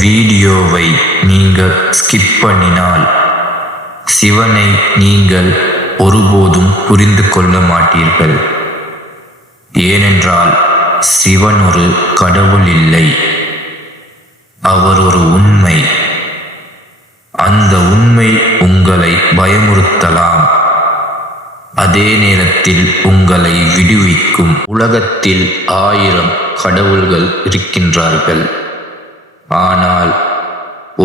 வீடியோவை நீங்கள் ஸ்கிப் பண்ணினால் சிவனை நீங்கள் ஒருபோதும் புரிந்து கொள்ள மாட்டீர்கள். ஏனென்றால் சிவன் ஒரு கடவுள் இல்லை, அவர் ஒரு உண்மை. அந்த உண்மை உங்களை பயமுறுத்தலாம், அதே நேரத்தில் உங்களை விடுவிக்கும். உலகத்தில் 1000 கடவுள்கள் இருக்கின்றார்கள், ஆனால்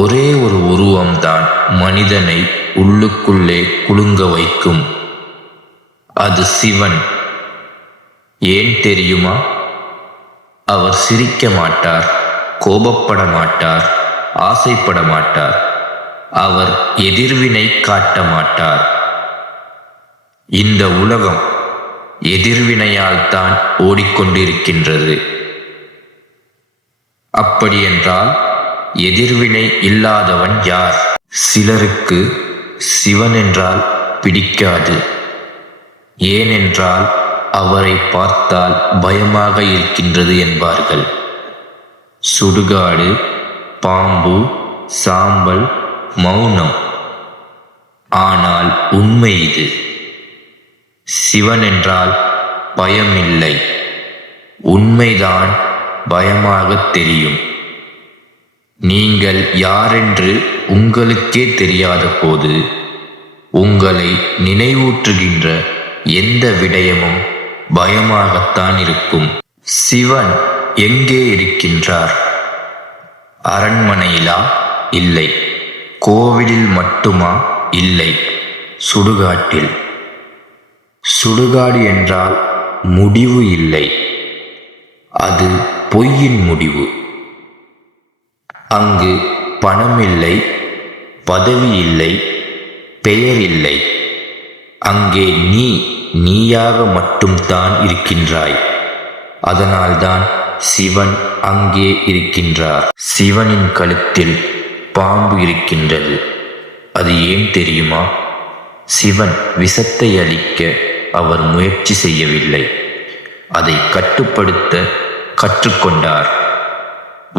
ஒரே ஒரு உருவம்தான் மனிதனை உள்ளுக்குள்ளே குலுங்க வைக்கும். அது சிவன். ஏன் தெரியுமா? அவர் சிரிக்க மாட்டார், கோபப்பட மாட்டார், ஆசைப்பட மாட்டார். அவர் எதிர்வினை காட்ட மாட்டார். இந்த உலகம் எதிர்வினையால் தான் ஓடிக்கொண்டிருக்கின்றது. அப்படியென்றால் எதிர்வினை இல்லாதவன் யார்? சிலருக்கு சிவன் என்றால் பிடிக்காது. ஏனென்றால் அவரை பார்த்தால் பயமாக இருக்கின்றது என்பார்கள். சுடுகாடு, பாம்பு, சாம்பல், மௌனம். ஆனால் உண்மை இது. சிவன் என்றால் பயமில்லை, உண்மைதான் பயமாக தெரியும். நீங்கள் யாரென்று உங்களுக்கே தெரியாத போது உங்களை நினைவூற்றுகின்ற எந்த விடயமும் பயமாகத்தான் இருக்கும். சிவன் எங்கே இருக்கின்றார்? அரண்மனையிலா? இல்லை. கோவிலில் மட்டுமா? இல்லை, சுடுகாட்டில். சுடுகாடு என்றால் முடிவு இல்லை, அது பொய்யின் முடிவு. அங்கு பணம் இல்லை, பதவி இல்லை, பெயர் இல்லை. அங்கே நீயாக மட்டும்தான் இருக்கின்றாய். அதனால்தான் சிவன் அங்கே இருக்கின்றார். சிவனின் கழுத்தில் பாம்பு இருக்கின்றது. அது ஏன் தெரியுமா? சிவன் விஷத்தை அளிக்க அவர் முயற்சி செய்யவில்லை, அதை கட்டுப்படுத்த கற்றுக்கொண்டார்.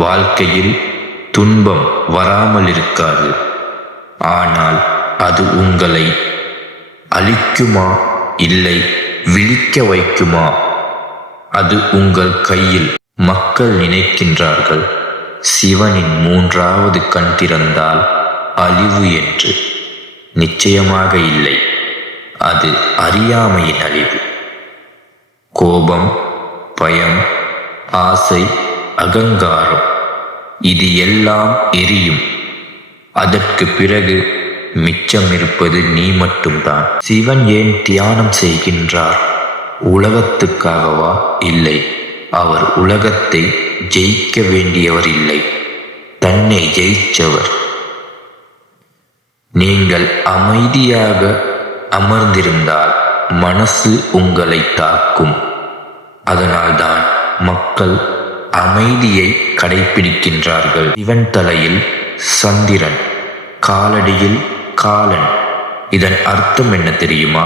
வாழ்க்கையில் துன்பம் வராமல் இருக்காது, ஆனால் அது உங்களை அழிக்குமா இல்லை விழிக்க வைக்குமா? அது உங்கள் கையில். மக்கள் நினைக்கின்றார்கள் சிவனின் 3வது கண் திறந்தால் அழிவு என்று. நிச்சயமாக இல்லை, அது அறியாமையின் அழிவு. கோபம், பயம், ஆசை, அகங்காரம், இது எல்லாம் எரியும். அதற்கு பிறகு மிச்சம் இருப்பது நீ மட்டும்தான். சிவன் ஏன் தியானம் செய்கின்றார்? உலகத்துக்காகவா? இல்லை, அவர் உலகத்தை ஜெயிக்க வேண்டியவர் இல்லை, தன்னை ஜெயிச்சவர். நீங்கள் அமைதியாக அமர்ந்திருந்தால் மனசு உங்களை தாக்கும். அதனால்தான் மக்கள் அமைதியை கடைபிடிக்கின்றார்கள். சிவன் தலையில் சந்திரன், காலடியில் காலன். இதன் அர்த்தம் என்ன தெரியுமா?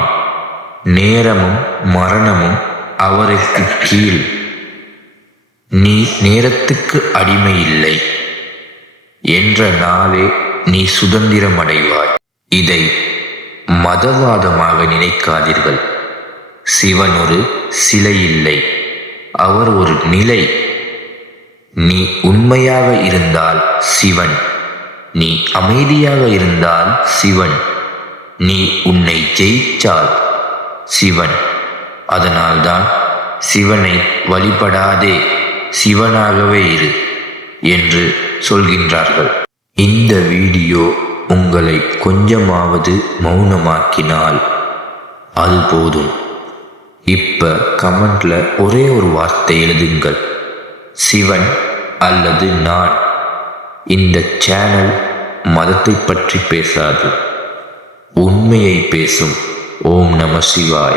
நேரமும் மரணமும் அவருக்கு கீழ். நீ நேரத்துக்கு அடிமை இல்லை என்ற நாளே நீ சுதந்திரம் அடைவாய். இதை மதவாதமாக நினைக்காதீர்கள். சிவன் ஒரு சிலை இல்லை, அவர் ஒரு நிலை. நீ உண்மையாக இருந்தால் சிவன், நீ அமைதியாக இருந்தால் சிவன், நீ உன்னை ஜெயிச்சால் சிவன். அதனால்தான் சிவனை வழிபடாதே, சிவனாகவே இரு என்று சொல்கின்றார்கள். இந்த வீடியோ உங்களை கொஞ்சமாவது மௌனமாக்கினால் அது போதும். இப்ப கமெண்ட்ல ஒரே ஒரு வார்த்தை எழுதுங்கள், சிவன் அல்லது நான். இந்த சேனல் மதத்தை பற்றி பேசாது, உண்மையை பேசும். ஓம் நம சிவாய.